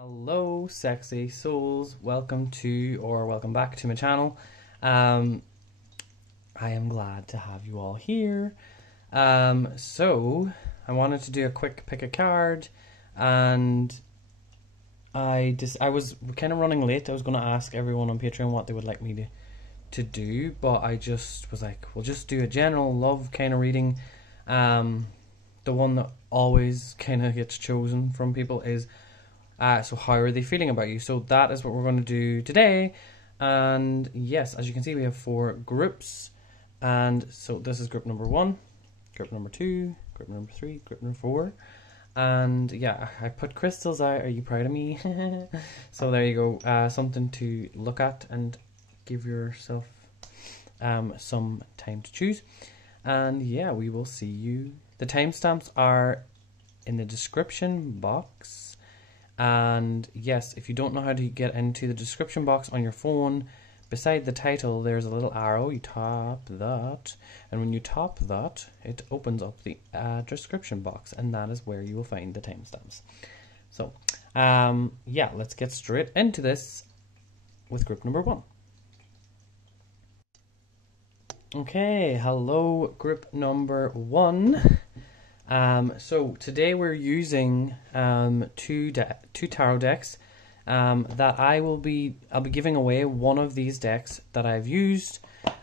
Hello sexy souls, welcome back to my channel. I am glad to have you all here. So I wanted to do a quick pick a card, and I was kind of running late. I was going to ask everyone on Patreon what they would like me to do, but I just was like, we'll just do a general love kind of reading. The one that always kind of gets chosen from people is so how are they feeling about you? So that is what we're going to do today. And yes, as you can see, we have 4 groups. And so this is group number 1, group number 2, group number 3, group number 4. And yeah, I put crystals out. Are you proud of me? So there you go. Something to look at and give yourself some time to choose. And yeah, we will see you. The timestamps are in the description box. And yes, if you don't know how to get into the description box on your phone, beside the title there's a little arrow. You tap that, and when you tap that, it opens up the description box, and that is where you will find the timestamps. So yeah, let's get straight into this with group number 1. Okay, hello group number 1. So today we're using two tarot decks that I'll be giving away one of these decks that I've used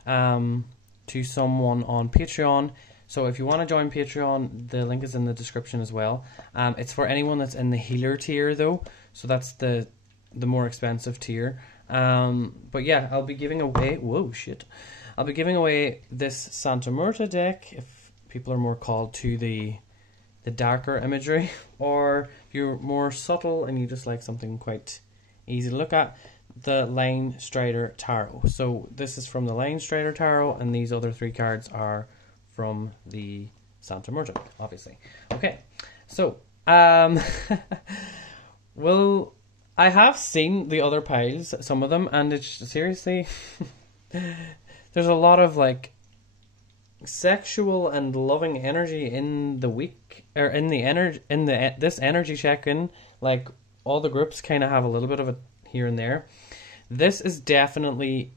to someone on Patreon. So if you want to join Patreon, the link is in the description as well. It's for anyone that's in the healer tier though, so that's the more expensive tier. But yeah, I'll be giving away I'll be giving away this Santa Muerta deck if people are more called to the darker imagery, or if you're more subtle and you just like something quite easy to look at, the Line Strider Tarot. So this is from the Line Strider Tarot, and these other 3 cards are from the Santa Muerta, obviously. Okay, so well, I have seen the other piles, some of them, and it's seriously there's a lot of like sexual and loving energy in the week, or in the energy, in this energy check-in. Like all the groups kind of have a little bit of it here and there. This is definitely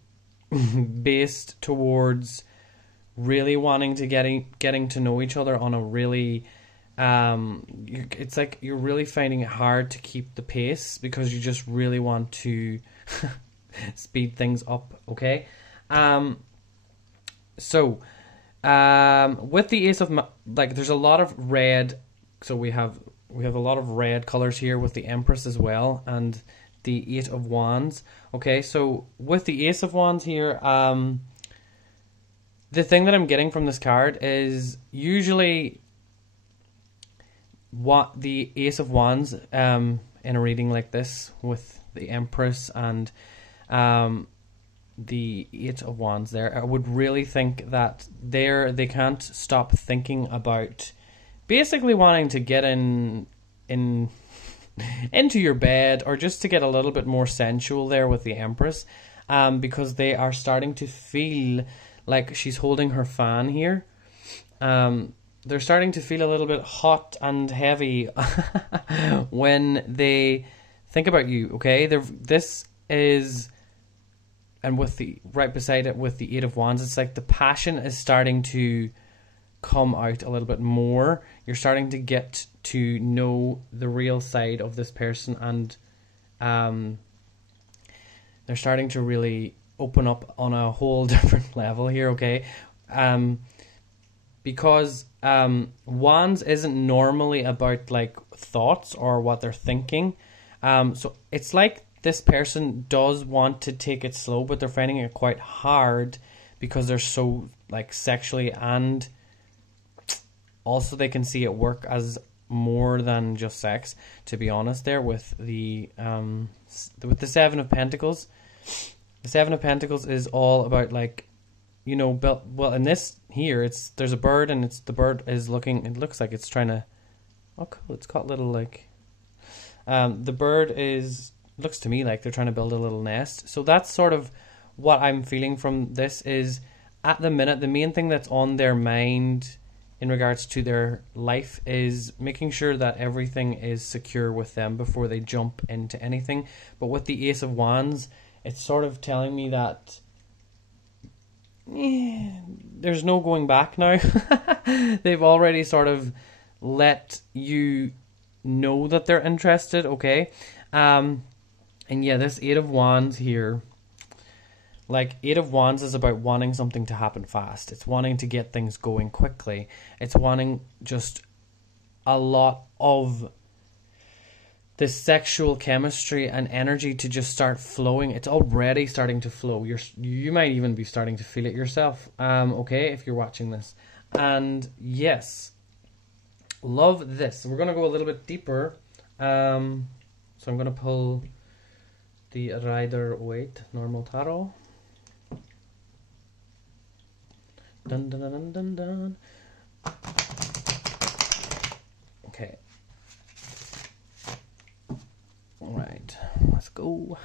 based towards really wanting to getting to know each other on a really it's like you're really finding it hard to keep the pace because you just really want to speed things up. Okay, so with the Ace of there's a lot of red, so we have a lot of red colors here with the Empress as well, and the 8 of Wands. Okay, so with the Ace of Wands here, the thing that I'm getting from this card is usually what the Ace of Wands in a reading like this with the Empress and the 8 of Wands there, I would really think that they can't stop thinking about basically wanting to get into your bed, or just to get a little bit more sensual there with the Empress, because they are starting to feel like she's holding her fan here. They're starting to feel a little bit hot and heavy when they think about you. Okay, this is. And with the right beside it with the 8 of Wands, it's like the passion is starting to come out a little bit more. You're starting to get to know the real side of this person, and they're starting to really open up on a whole different level here. Okay, because Wands isn't normally about like thoughts or what they're thinking. So it's like this person does want to take it slow, but they're finding it quite hard because they're so like sexually, and also they can see it work as more than just sex, to be honest there with the 7 of Pentacles. The 7 of Pentacles is all about like, you know, well in this here there's a bird, and the bird is looking, it looks like it's trying to, oh cool, it's got little like the bird looks to me like they're trying to build a little nest. So that's sort of what I'm feeling from this. Is at the minute the main thing that's on their mind in regards to their life is making sure that everything is secure with them before they jump into anything. But with the Ace of Wands, it's sort of telling me that there's no going back now. They've already sort of let you know that they're interested, okay? And yeah, this Eight of Wands here, like, Eight of Wands is about wanting something to happen fast. It's wanting to get things going quickly. It's wanting just a lot of this sexual chemistry and energy to just start flowing. It's already starting to flow. You might even be starting to feel it yourself, okay, if you're watching this. And yes, love this. We're going to go a little bit deeper. So I'm going to pull the Rider-Waite Normal Tarot. Dun, dun, dun, dun, dun. Okay. Alright, let's go.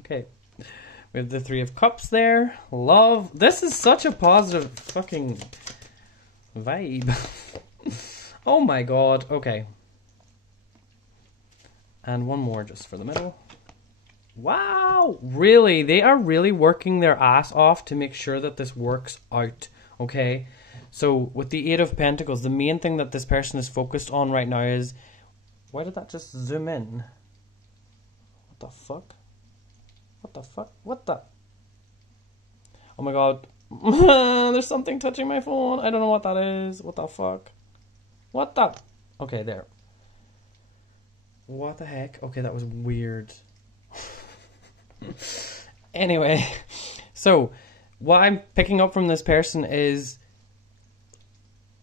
Okay. We have the Three of Cups there. Love. This is such a positive fucking vibe. Oh my god. Okay. And one more just for the middle. Wow. Really? They are really working their ass off to make sure that this works out. Okay. So with the Eight of Pentacles, the main thing that this person is focused on right now is... Why did that just zoom in? What the fuck? What the fuck? What the... Oh my god. There's something touching my phone. I don't know what that is. What the fuck? What the... Okay, there. What the heck? Okay, that was weird. Anyway. So, what I'm picking up from this person is...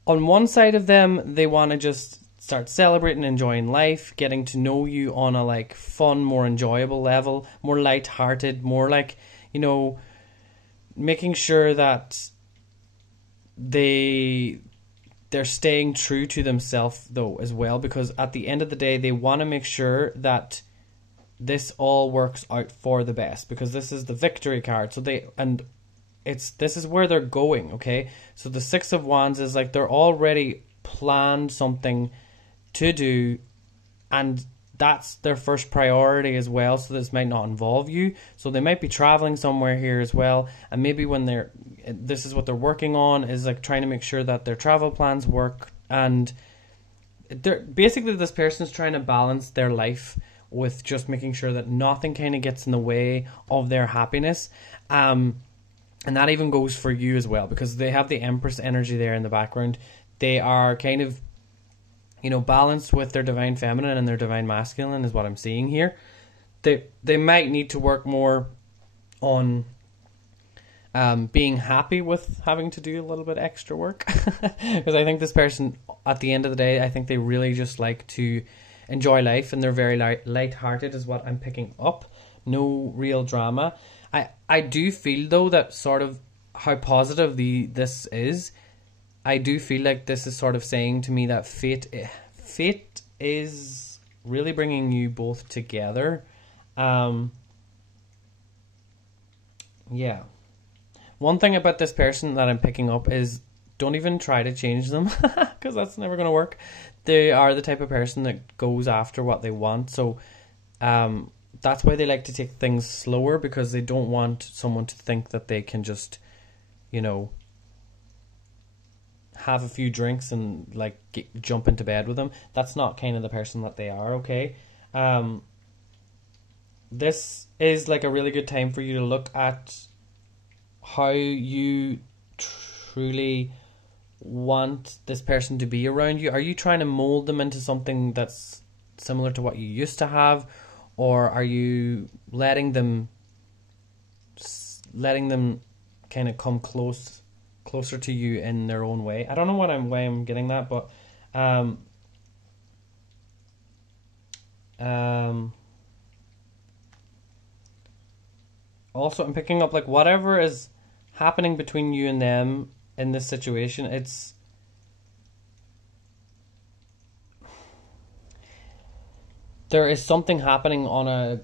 On one side of them, they want to just start celebrating, enjoying life, getting to know you on a like fun, more enjoyable level, more light-hearted, more like, you know, making sure that they're staying true to themselves though as well, because at the end of the day, they want to make sure that this all works out for the best, because this is the victory card. So this is where they're going, okay? So the Six of Wands is like they're already planned something to do, and that's their first priority as well, so this might not involve you. So they might be traveling somewhere here as well, and maybe when this is what they're working on, is like trying to make sure that their travel plans work, and basically this person's trying to balance their life with just making sure that nothing kind of gets in the way of their happiness. And that even goes for you as well, because they have the Empress energy there in the background. They are kind of, you know, balanced with their Divine Feminine and their Divine Masculine is what I'm seeing here. They might need to work more on being happy with having to do a little bit extra work. Because I think this person, at the end of the day, I think they really just like to enjoy life, and they're very light-hearted is what I'm picking up. No real drama. I do feel though that sort of how positive this is. I do feel like this is sort of saying to me that fate is really bringing you both together. Yeah. One thing about this person that I'm picking up is don't even try to change them, because that's never going to work. They are the type of person that goes after what they want. So that's why they like to take things slower, because they don't want someone to think that they can just, you know, have a few drinks and like jump into bed with them. That's not kind of the person that they are, okay? This is like a really good time for you to look at how you truly want this person to be around you. Are you trying to mold them into something that's similar to what you used to have? Or are you letting them kind of come closer to you in their own way? I don't know why I'm getting that, but also I'm picking up like whatever is happening between you and them in this situation, there is something happening on a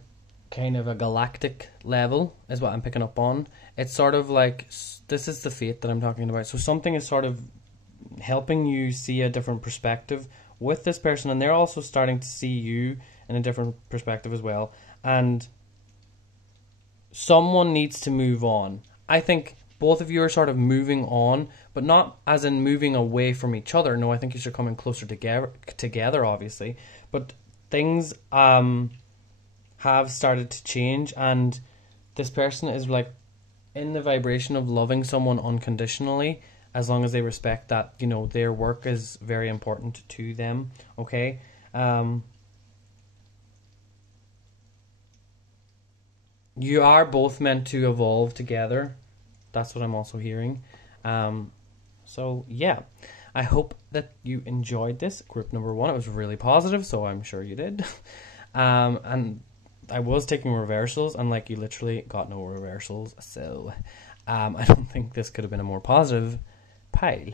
kind of a galactic level is what I'm picking up on. It's sort of like, this is the fate that I'm talking about. So something is sort of helping you see a different perspective with this person, and they're also starting to see you in a different perspective as well. And someone needs to move on. I think both of you are sort of moving on, but not as in moving away from each other. No, I think you're coming closer together, obviously. But things have started to change, and this person is like in the vibration of loving someone unconditionally, as long as they respect that, you know, their work is very important to them. Okay. You are both meant to evolve together. That's what I'm also hearing. So yeah, I hope that you enjoyed this group number 1. It was really positive, so I'm sure you did. And I was taking reversals, and like, you literally got no reversals, so I don't think this could have been a more positive pile.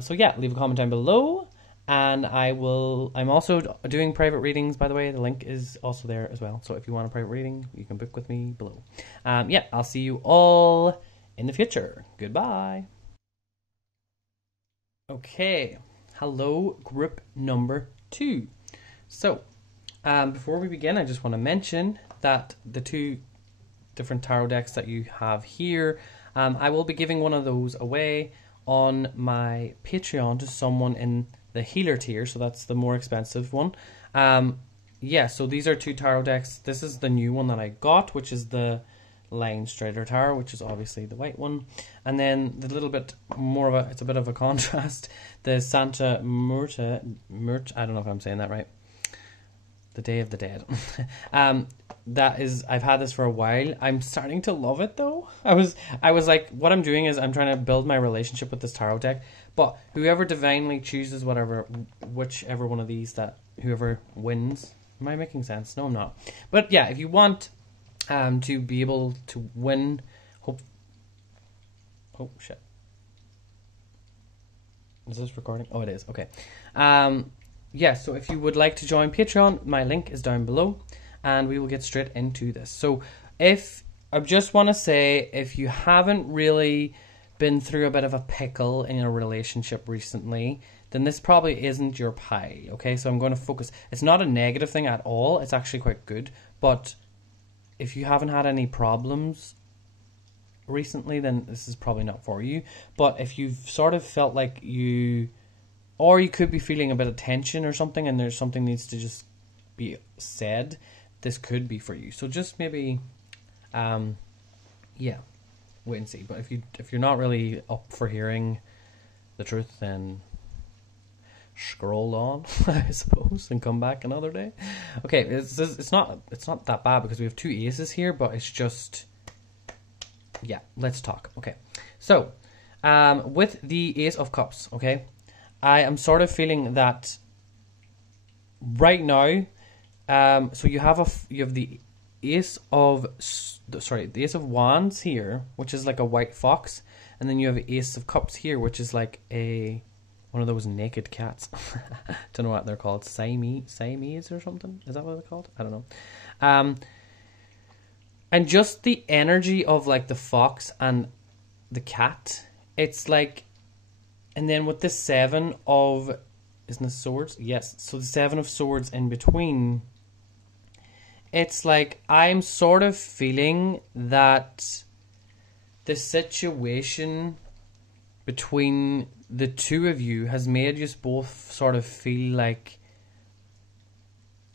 So yeah, leave a comment down below, and I'm also doing private readings, by the way. The link is also there as well, so if you want a private reading, you can book with me below. Yeah, I'll see you all in the future. Goodbye. Okay, hello group number 2. So before we begin, I just want to mention that the 2 different tarot decks that you have here, I will be giving one of those away on my Patreon to someone in the healer tier, so that's the more expensive one. Yeah, so these are 2 tarot decks. This is the new one that I got, which is the Line Strider Tarot, which is obviously the white one, and then the little bit more of a, it's a bit of a contrast, the Santa Muerte, I don't know if I'm saying that right, the Day of the Dead. That is, I've had this for a while. I'm starting to love it though. I was like, what I'm doing is I'm trying to build my relationship with this tarot deck, but whoever divinely chooses whichever one of these, that whoever wins. Am I making sense? No, I'm not. But yeah, if you want to be able to win, oh shit. Is this recording? Oh, it is. Okay. Yeah, so if you would like to join Patreon, my link is down below, and we will get straight into this. So if I just want to say, if you haven't really been through a bit of a pickle in a relationship recently, then this probably isn't your pie. Okay, so I'm going to focus. It's not a negative thing at all. It's actually quite good. But if you haven't had any problems recently, then this is probably not for you. But if you've sort of felt like or you could be feeling a bit of tension or something, and there's something needs to just be said, this could be for you. So just maybe, yeah, wait and see. But if you're not really up for hearing the truth, then scroll on, I suppose, and come back another day. Okay, it's not that bad because we have 2 aces here, but it's just, yeah, let's talk. Okay, so with the Ace of Cups, okay, I am sort of feeling that right now. So you have the Ace of the Ace of Wands here, which is like a white fox, and then you have Ace of Cups here, which is like one of those naked cats. Don't know what they're called. Siamese or something? Is that what they're called? I don't know. And just the energy of like the fox and the cat, it's like, and then with the 7 of, isn't this swords? Yes. So the 7 of swords in between, it's like I'm sort of feeling that the situation between the 2 of you has made you both sort of feel like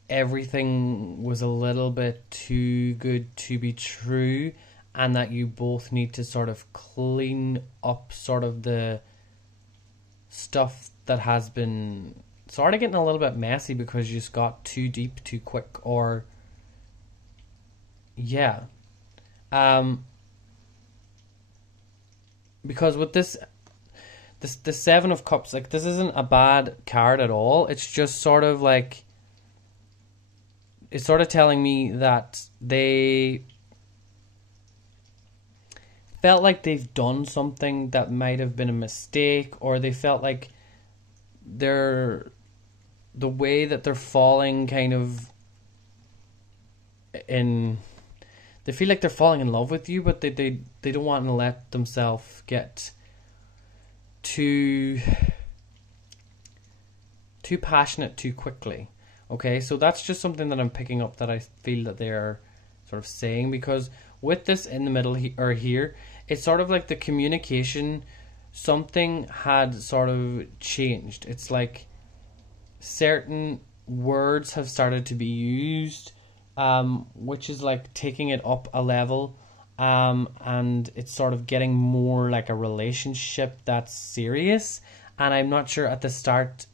everything was a little bit too good to be true, and that you both need to sort of clean up sort of the stuff that has been sort of getting a little bit messy because you just got too deep too quick, or yeah, because with this the 7 of Cups, like, this isn't a bad card at all. It's just sort of like, it's sort of telling me that they felt like they've done something that might have been a mistake, or they felt like the way that they're falling kind of in, they feel like they're falling in love with you, but they don't want to let themselves get too passionate too quickly. Okay, so that's just something that I'm picking up that I feel that they're sort of saying, because with this in the middle here, it's sort of like the communication, something had sort of changed. It's like certain words have started to be used, which is like taking it up a level, and it's sort of getting more like a relationship that's serious. And I'm not sure at the start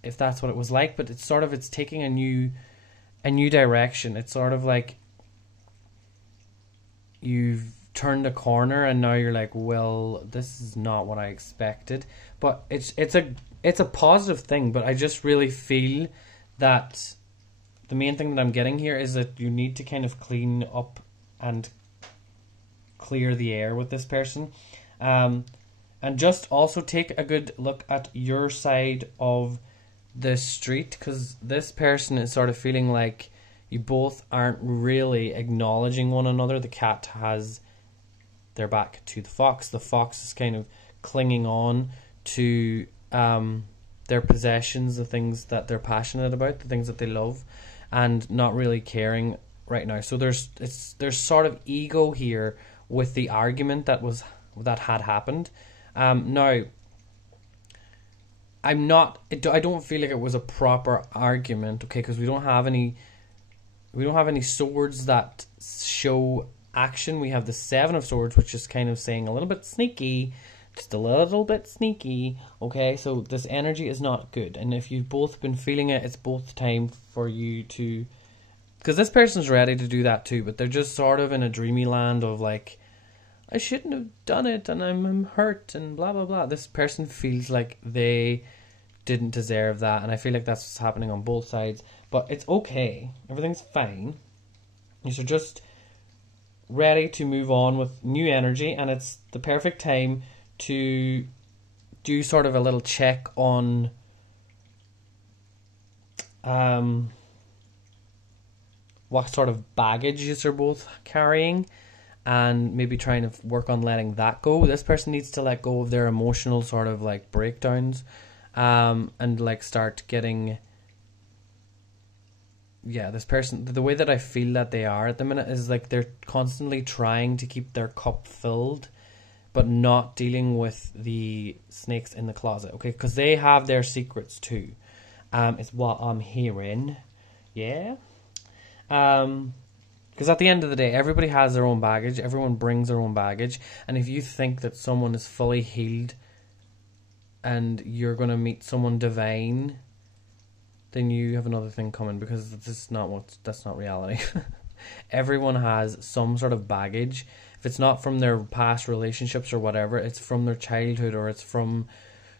if that's what it was like, but it's taking a new direction. It's sort of like you've turned a corner and now you're like, well, this is not what I expected. But it's a positive thing, but I just really feel that the main thing that I'm getting here is that you need to kind of clean up and clear the air with this person, and just also take a good look at your side of the street, because this person is sort of feeling like you both aren't really acknowledging one another. The cat has their back to the fox. The fox is kind of clinging on to their possessions, the things that they're passionate about, the things that they love, and not really caring right now. So there's sort of ego here with the argument that had happened. Now, I don't feel like it was a proper argument, okay, because we don't have any swords that show action. We have the Seven of Swords, which is kind of saying a little bit sneaky, just a little bit sneaky, okay? So this energy is not good, and if you've both been feeling it, it's both time for you to, because this person's ready to do that too, but they're just sort of in a dreamy land of like, I shouldn't have done it, and I'm hurt, and blah, blah, blah. This person feels like they didn't deserve that, and I feel like that's what's happening on both sides. But it's okay. Everything's fine. You're just ready to move on with new energy, and it's the perfect time to do sort of a little check on what sort of baggage you're both carrying, and maybe trying to work on letting that go. This person needs to let go of their emotional sort of like breakdowns, and like start getting, this person, the way that I feel that they are at the minute is like they're constantly trying to keep their cup filled, but not dealing with the snakes in the closet, okay? Because they have their secrets too. It's what I'm hearing, yeah. Because at the end of the day, everybody has their own baggage. Everyone brings their own baggage. And if you think that someone is fully healed and you're going to meet someone divine, then you have another thing coming, because that's not reality. Everyone has some sort of baggage. If it's not from their past relationships or whatever, it's from their childhood, or it's from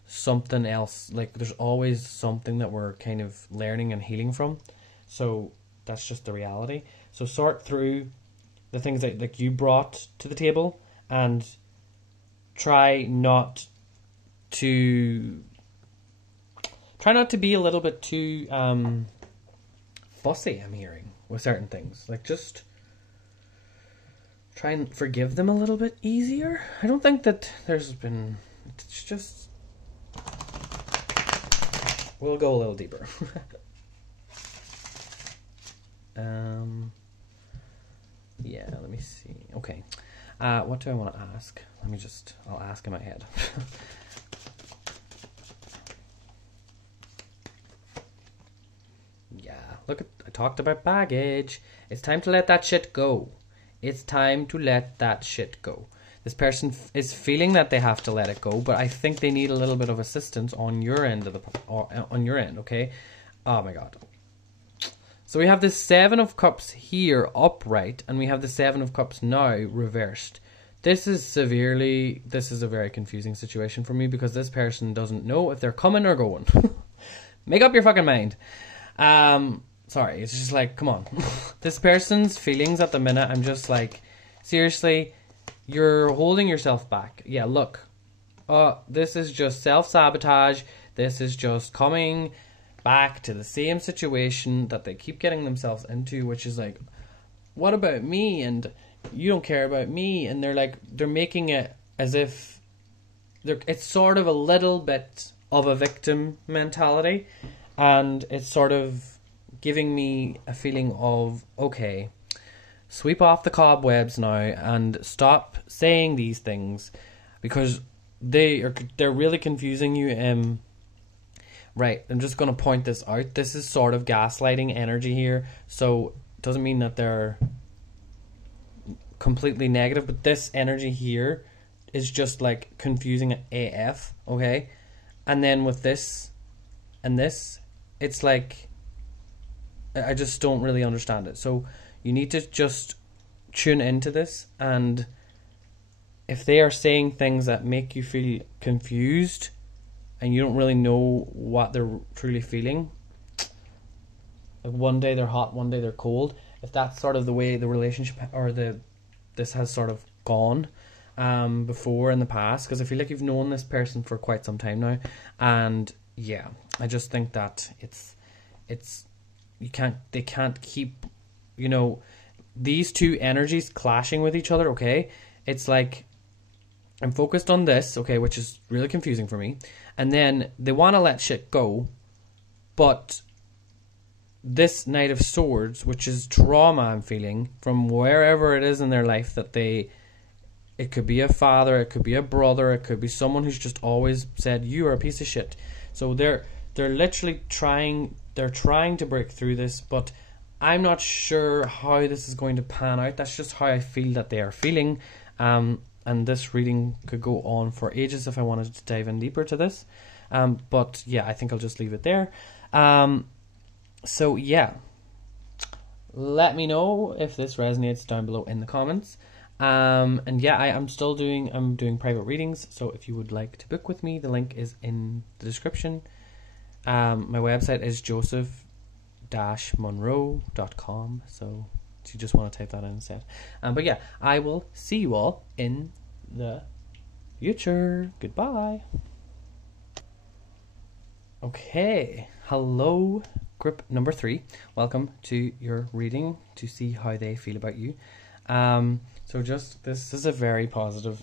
something else. Like, there's always something that we're kind of learning and healing from. So that's just the reality. So sort through the things that like you brought to the table, and try not to be a little bit too fussy, I'm hearing, with certain things. Like, just try and forgive them a little bit easier. I don't think that it's just, we'll go a little deeper. Yeah, let me see. Okay. What do I want to ask? I'll ask in my head. Yeah, look, I talked about baggage. It's time to let that shit go. It's time to let that shit go. This person is feeling that they have to let it go, but I think they need a little bit of assistance on your end on your end, okay? Oh my god. So we have the Seven of Cups here upright, and we have the Seven of Cups now reversed. This is a very confusing situation for me, because this person doesn't know if they're coming or going. Make up your fucking mind. Sorry, it's just like, come on. This person's feelings at the minute, I'm just like, seriously, you're holding yourself back. Yeah, look. This is just self-sabotage. This is just coming back to the same situation that they keep getting themselves into, which is like, what about me? And you don't care about me. And they're making it as if it's sort of a little bit of a victim mentality, and it's sort of giving me a feeling of, okay, sweep off the cobwebs now and stop saying these things, because they're really confusing you. Right, I'm just going to point this out. This is sort of gaslighting energy here, so it doesn't mean that they're completely negative, but this energy here is just like confusing AF, okay? And then with this and this, it's like I just don't really understand it. So you need to just tune into this, and if they are saying things that make you feel confused and you don't really know what they're truly feeling, like one day they're hot, one day they're cold, if that's sort of the way the relationship or this has sort of gone before in the past, because I feel like you've known this person for quite some time now, and yeah, I just think that they can't keep, these two energies clashing with each other, okay? It's like, I'm focused on this, okay, which is really confusing for me, and then they want to let shit go, but this Knight of Swords, which is trauma I'm feeling from wherever it is in their life, that it could be a father, it could be a brother, it could be someone who's just always said, you are a piece of shit. So they're literally trying to break through this, but I'm not sure how this is going to pan out. That's just how I feel that they are feeling. And this reading could go on for ages if I wanted to dive in deeper to this. But yeah, I think I'll just leave it there. So yeah, let me know if this resonates down below in the comments. And yeah, I'm doing private readings. So if you would like to book with me, the link is in the description. My website is joseph-monroe.com. So if you just want to type that in instead. But yeah, I will see you all in the future. Goodbye. Okay, hello group number 3. Welcome to your reading to see how they feel about you. So this is a very positive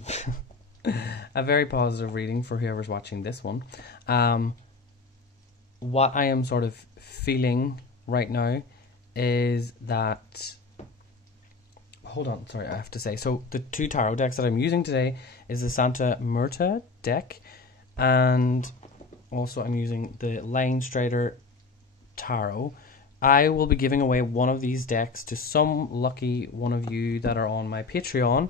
a very positive reading for whoever's watching this one. What I am sort of feeling right now is that, hold on, sorry, I have to say, so the 2 tarot decks that I'm using today is the Santa Muerta deck, and also I'm using the Line Strider Tarot. I will be giving away one of these decks to some lucky one of you that are on my Patreon.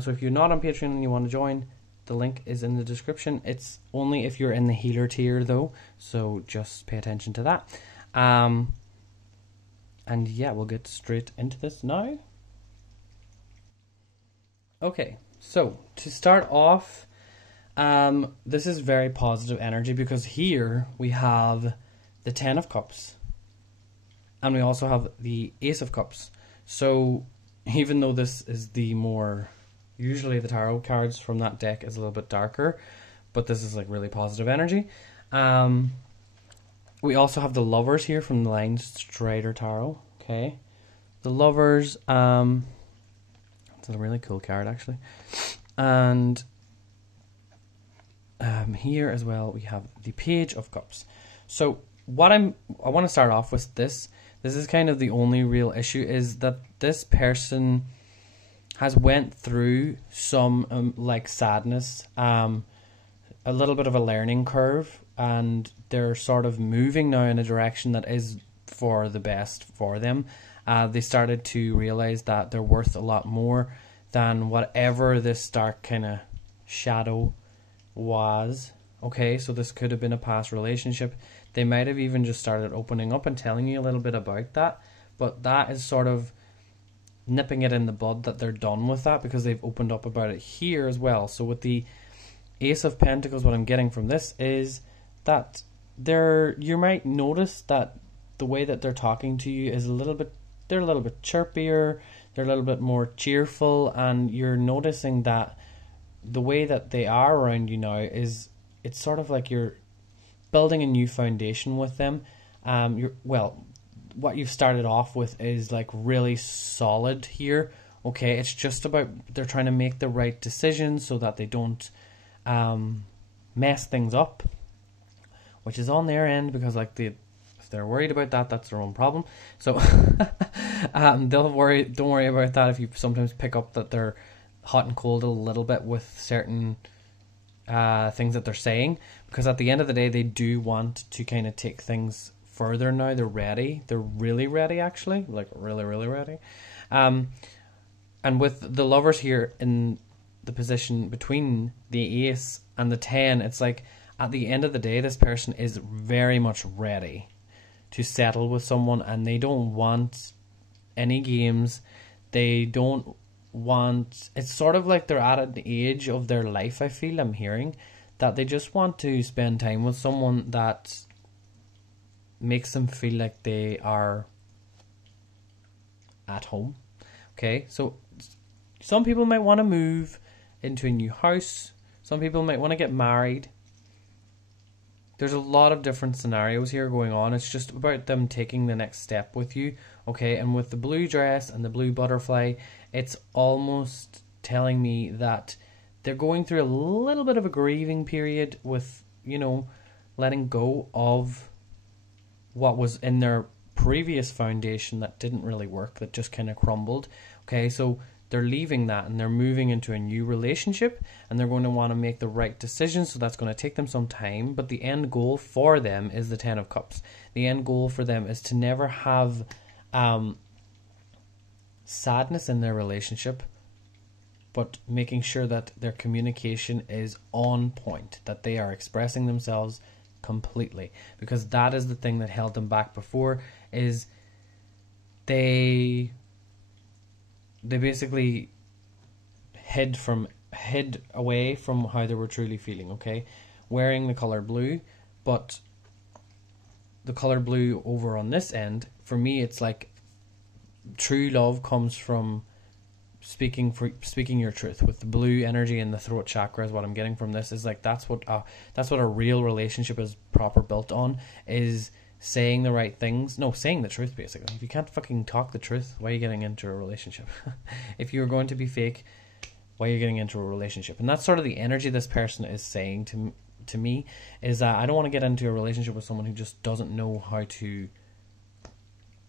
So if you're not on Patreon and you want to join, the link is in the description. It's only if you're in the healer tier though, so just pay attention to that. And yeah, we'll get straight into this now. Okay, so to start off, this is very positive energy, because here we have the 10 of Cups and we also have the Ace of Cups. So even though this is the more, usually the tarot cards from that deck is a little bit darker, but this is like really positive energy. We also have the Lovers here from the Line Strider Tarot. Okay, the Lovers, it's a really cool card actually. And here as well we have the Page of Cups. So what I want to start off with this is kind of the only real issue, is that this person has went through some like sadness, a little bit of a learning curve, and they're sort of moving now in a direction that is for the best for them. They started to realize that they're worth a lot more than whatever this dark kind of shadow was. Okay, so this could have been a past relationship. They might have even just started opening up and telling you a little bit about that, but that is sort of nipping it in the bud that they're done with that, because they've opened up about it here as well. So with the Ace of Pentacles, what I'm getting from this is that you might notice that the way that they're talking to you is they're a little bit chirpier, they're a little bit more cheerful, and you're noticing that the way that they are around you now is, it's sort of like you're building a new foundation with them. what you've started off with is like really solid here. Okay, it's just about they're trying to make the right decisions so that they don't mess things up, which is on their end, because like if they're worried about that, that's their own problem. So don't worry about that if you sometimes pick up that they're hot and cold a little bit with certain things that they're saying, because at the end of the day they do want to kind of take things further now. They're ready. They're really ready, actually, like really, really ready. And with the Lovers here in the position between the Ace and the 10, it's like at the end of the day, this person is very much ready to settle with someone, and they don't want any games. They don't want, it's sort of like they're at an age of their life, I feel, I'm hearing, that they just want to spend time with someone that makes them feel like they are at home. Okay, so some people might want to move into a new house. Some people might want to get married. There's a lot of different scenarios here going on. It's just about them taking the next step with you. Okay, and with the blue dress and the blue butterfly, it's almost telling me that they're going through a little bit of a grieving period with, you know, letting go of what was in their previous foundation that didn't really work, that just kind of crumbled. Okay, so they're leaving that and they're moving into a new relationship, and they're going to want to make the right decisions, so that's going to take them some time. But the end goal for them is the 10 of Cups. The end goal for them is to never have sadness in their relationship, but making sure that their communication is on point, that they are expressing themselves completely, because that is the thing that held them back before. Is they basically hid away from how they were truly feeling. Okay, wearing the color blue, but the color blue over on this end, for me, it's like true love comes from speaking your truth. With the blue energy and the throat chakra is what I'm getting from this. Is like that's what a real relationship is proper built on, is saying the right things. No, saying the truth, basically. If you can't fucking talk the truth, why are you getting into a relationship? If you're going to be fake, why are you getting into a relationship? And that's sort of the energy this person is saying to me, is that I don't want to get into a relationship with someone who just doesn't know how to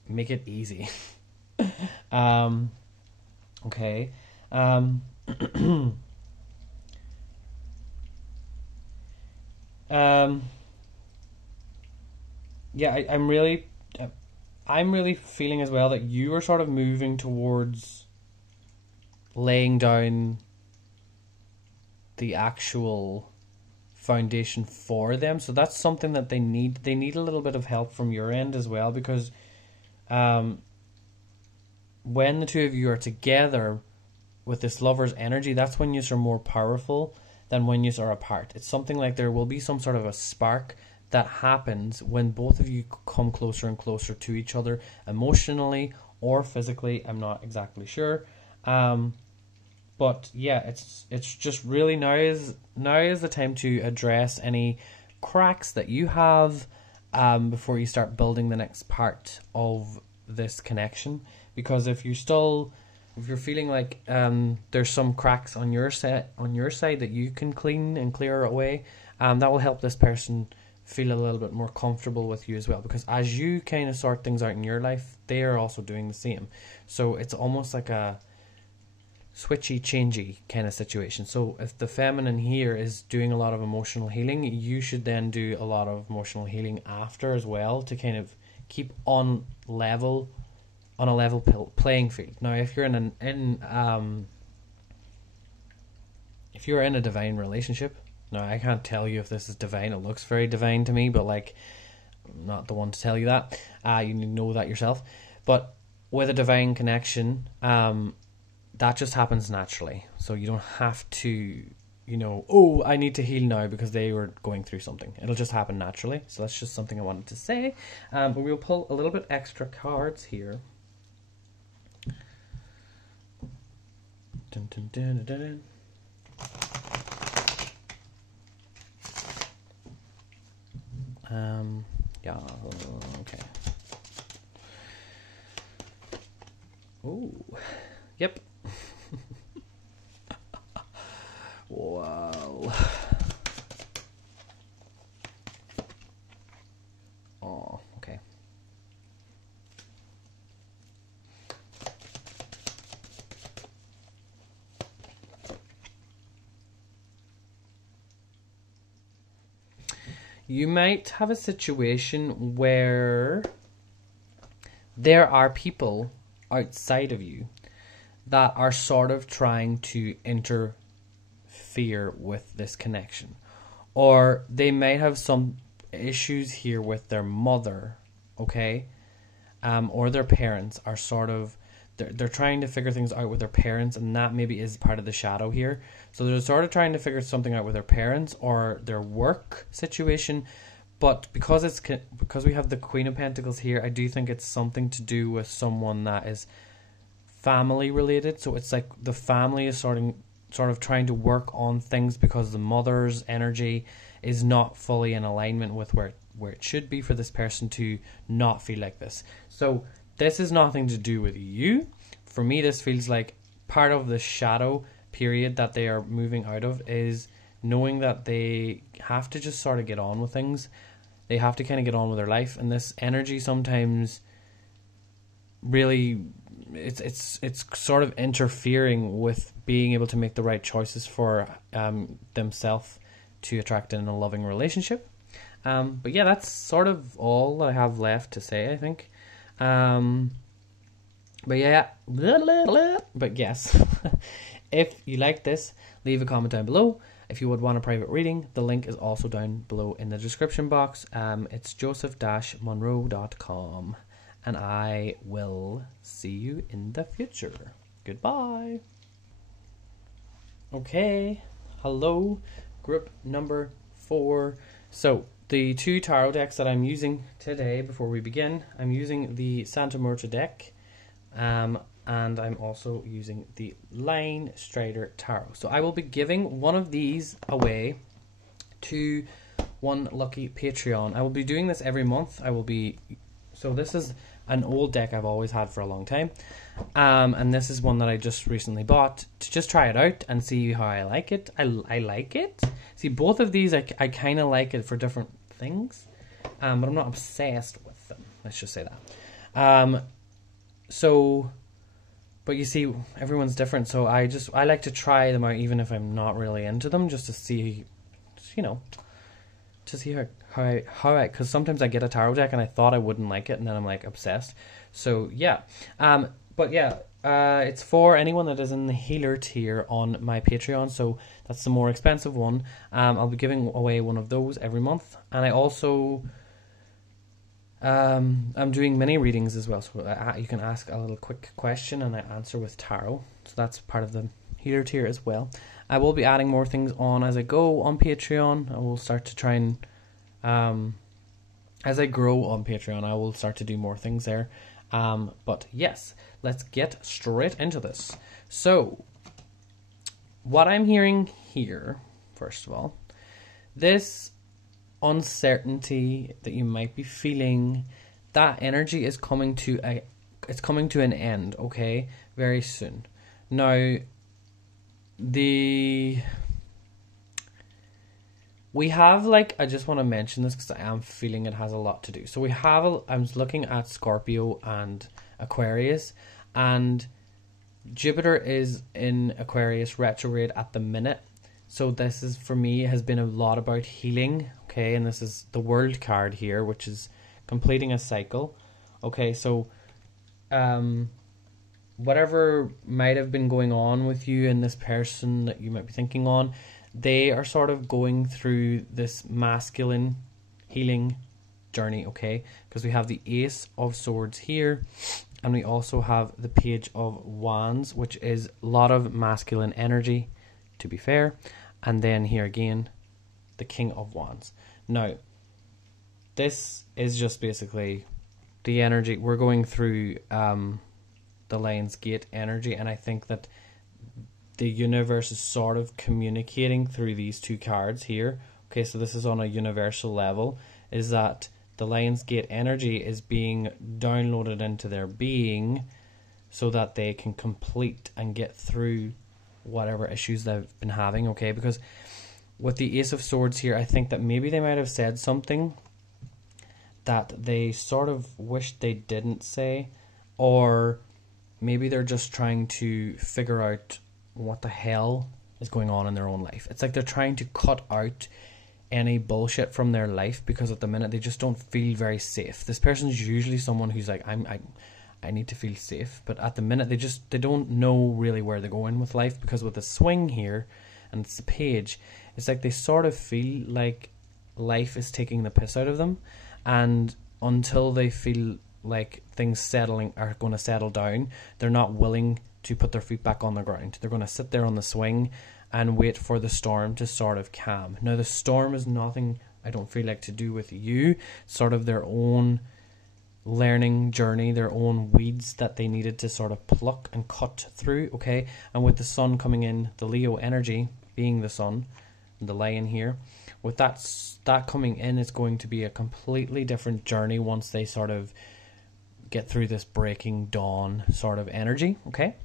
make it easy. Okay. Yeah, I'm really feeling as well that you are sort of moving towards laying down the actual foundation for them. So that's something that they need. They need a little bit of help from your end as well, because when the two of you are together with this Lover's energy, that's when you are more powerful than when you are apart. It's something like there will be some sort of a spark that happens when both of you come closer and closer to each other, emotionally or physically. I'm not exactly sure. But yeah, it's just really now is the time to address any cracks that you have before you start building the next part of this connection. Because if you're feeling like there's some cracks on your side that you can clean and clear away, that will help this person feel a little bit more comfortable with you as well. Because as you kind of sort things out in your life, they are also doing the same. So it's almost like a switchy, changey kind of situation. So if the feminine here is doing a lot of emotional healing, you should then do a lot of emotional healing after as well, to kind of keep on a level playing field. Now, if you're in a divine relationship, now I can't tell you if this is divine. It looks very divine to me, but like, I'm not the one to tell you that. You need to know that yourself. But with a divine connection, that just happens naturally. So you don't have to, oh, I need to heal now because they were going through something. It'll just happen naturally. So that's just something I wanted to say. But we'll pull a little bit extra cards here. Dun, dun, dun, dun, dun. Yeah, okay. Oh, yep. Wow. Oh, okay. You might have a situation where there are people outside of you that are sort of trying to interfere with this connection. Or they might have some issues here with their mother, okay? Or their parents are sort of, they're trying to figure things out with their parents, and that maybe is part of the shadow here. So they're sort of trying to figure something out with their parents or their work situation. But because we have the Queen of Pentacles here, I do think it's something to do with someone that is family related. So it's like the family is sort of trying to work on things because the mother's energy is not fully in alignment with where it should be for this person to not feel like this. So this is nothing to do with you. For me, this feels like part of the shadow period that they are moving out of is knowing that they have to just sort of get on with things. They have to kind of get on with their life, and this energy sometimes really it's sort of interfering with being able to make the right choices for themselves to attract in a loving relationship. But yeah, that's sort of all that I have left to say, I think. But yeah, but yes, if you like this, leave a comment down below. If you would want a private reading, the link is also down below in the description box. It's joseph-monroe.com, and I will see you in the future. Goodbye. Okay, hello, group number 4. So the 2 tarot decks that I'm using today before we begin, I'm using the Santa Muerta deck, and I'm also using the Line Strider Tarot. So I will be giving one of these away to one lucky Patreon. I will be doing this every month. So this is an old deck I've always had for a long time. And this is one that I just recently bought to just try it out and see how I like it. I like it. See, both of these, I kind of like it for different things. But I'm not obsessed with them. Let's just say that. But you see, everyone's different, so I like to try them out even if I'm not really into them, just to see, to see how I, because sometimes I get a tarot deck and I thought I wouldn't like it, and then I'm like obsessed. So yeah, but yeah, it's for anyone that is in the healer tier on my Patreon, so that's the more expensive one. I'll be giving away one of those every month, and I also I'm doing mini readings as well, so you can ask a little quick question and I answer with tarot, so that's part of the healer tier as well. I will be adding more things on as I go on Patreon. I will start to try and as I grow on Patreon, I will start to do more things there. But yes, let's get straight into this. So what I'm hearing here, first of all, this uncertainty that you might be feeling, that energy is coming to an end, okay, very soon. Now we have, like, I just want to mention this because I am feeling it has a lot to do. So we have I'm looking at Scorpio and Aquarius, and Jupiter is in Aquarius retrograde at the minute. So this is, for me, has been a lot about healing, okay? And this is the World card here, which is completing a cycle, okay? So whatever might have been going on with you and this person that you might be thinking on, they are sort of going through this masculine healing journey, okay? Because we have the Ace of Swords here, and we also have the Page of Wands, which is a lot of masculine energy, to be fair. And then here again, the King of Wands. Now, this is just basically the energy. We're going through the Lion's Gate energy, and I think that the universe is sort of communicating through these 2 cards here. Okay, so this is on a universal level, is that the Lion's Gate energy is being downloaded into their being so that they can complete and get through whatever issues they've been having, okay? Because with the Ace of Swords here, I think that maybe they might have said something that they sort of wished they didn't say, or maybe they're just trying to figure out what the hell is going on in their own life. It's like they're trying to cut out any bullshit from their life, because at the minute they just don't feel very safe. This person's usually someone who's like, I need to feel safe, but at the minute they don't know really where they're going with life, because with the swing here and it's the page, it's like they sort of feel like life is taking the piss out of them, and until they feel like things are going to settle down, they're not willing to put their feet back on the ground. They're going to sit there on the swing and wait for the storm to sort of calm. Now, the storm is nothing, I don't feel like, to do with you. It's sort of their own learning journey, their own weeds that they needed to sort of pluck and cut through, okay? And with the sun coming in, the Leo energy being the sun, the lion here, with that coming in, it's going to be a completely different journey once they sort of get through this breaking dawn sort of energy, okay?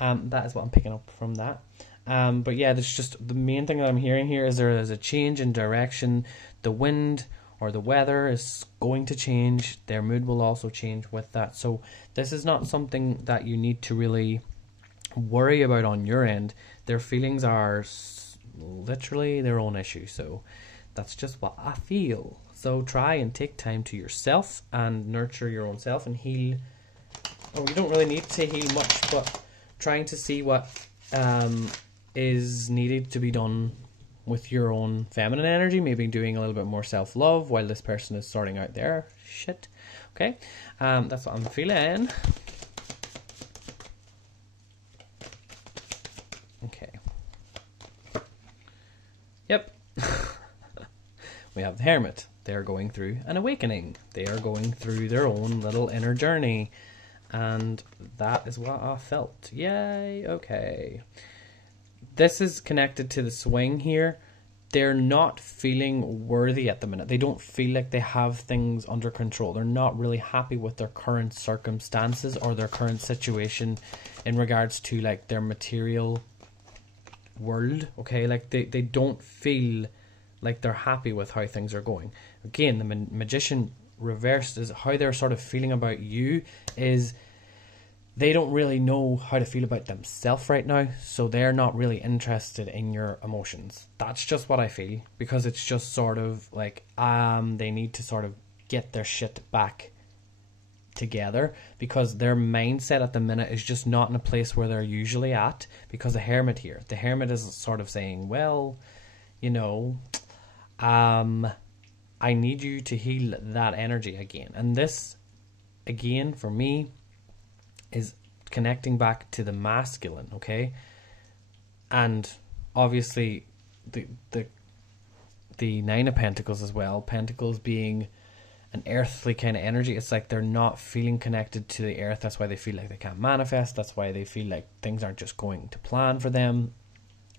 That is what I'm picking up from that. But yeah, there's just the main thing that I'm hearing here is there is a change in direction. The wind or the weather is going to change. Their mood will also change with that. So this is not something that you need to really worry about on your end. Their feelings are literally their own issue. So that's just what I feel. So try and take time to yourself and nurture your own self and heal. Oh, you don't really need to heal much, but trying to see what is needed to be done with your own feminine energy, maybe doing a little bit more self-love while this person is sorting out their shit. Okay, that's what I'm feeling. Okay. Yep. We have the Hermit. They are going through an awakening. They are going through their own little inner journey. And that is what I felt. Yay, okay. This is connected to the swing here. They're not feeling worthy at the minute. They don't feel like they have things under control. They're not really happy with their current circumstances or their current situation in regards to like their material world. Okay, like they don't feel like they're happy with how things are going. Again, the Magician reversed is how they're sort of feeling about you is they don't really know how to feel about themselves right now, so they're not really interested in your emotions. That's just what I feel, because it's just sort of like they need to sort of get their shit back together, because their mindset at the minute is just not in a place where they're usually at, because the Hermit here, the Hermit is sort of saying, well, you know, I need you to heal that energy again. And this, again, for me, is connecting back to the masculine, okay? And obviously the Nine of Pentacles as well. Pentacles being an earthly kind of energy. It's like they're not feeling connected to the earth. That's why they feel like they can't manifest. That's why they feel like things aren't just going to plan for them.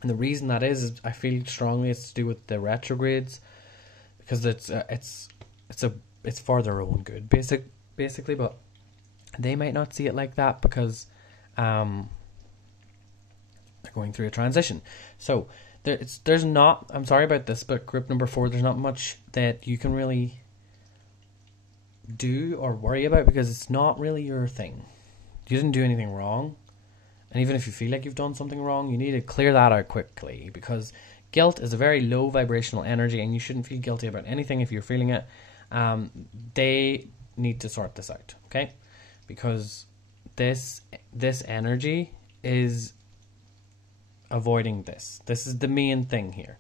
And the reason that is I feel strongly it's to do with the retrogrades, because it's for their own good, basically. But they might not see it like that because they're going through a transition. So there's not, I'm sorry about this, but group number 4, there's not much that you can really do or worry about, because it's not really your thing. You didn't do anything wrong. And even if you feel like you've done something wrong, you need to clear that out quickly, because guilt is a very low vibrational energy and you shouldn't feel guilty about anything if you're feeling it. They need to sort this out, okay? Because this energy is avoiding this. This is the main thing here.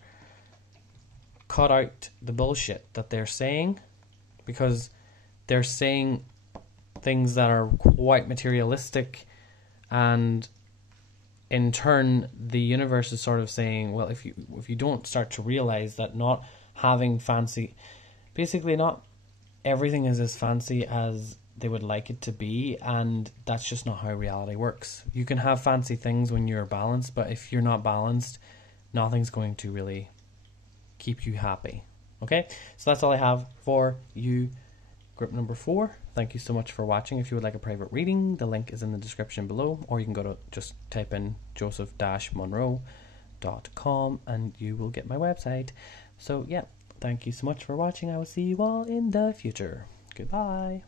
Cut out the bullshit that they're saying, because they're saying things that are quite materialistic, and in turn the universe is sort of saying, well, if you don't start to realize that not having fancy, basically not everything is as fancy as they would like it to be, and that's just not how reality works. You can have fancy things when you're balanced, but if you're not balanced, nothing's going to really keep you happy. Okay, so that's all I have for you group number 4. Thank you so much for watching. If you would like a private reading, the link is in the description below, or you can go to just type in joseph-monroe.com and you will get my website. So yeah, thank you so much for watching. I will see you all in the future. Goodbye.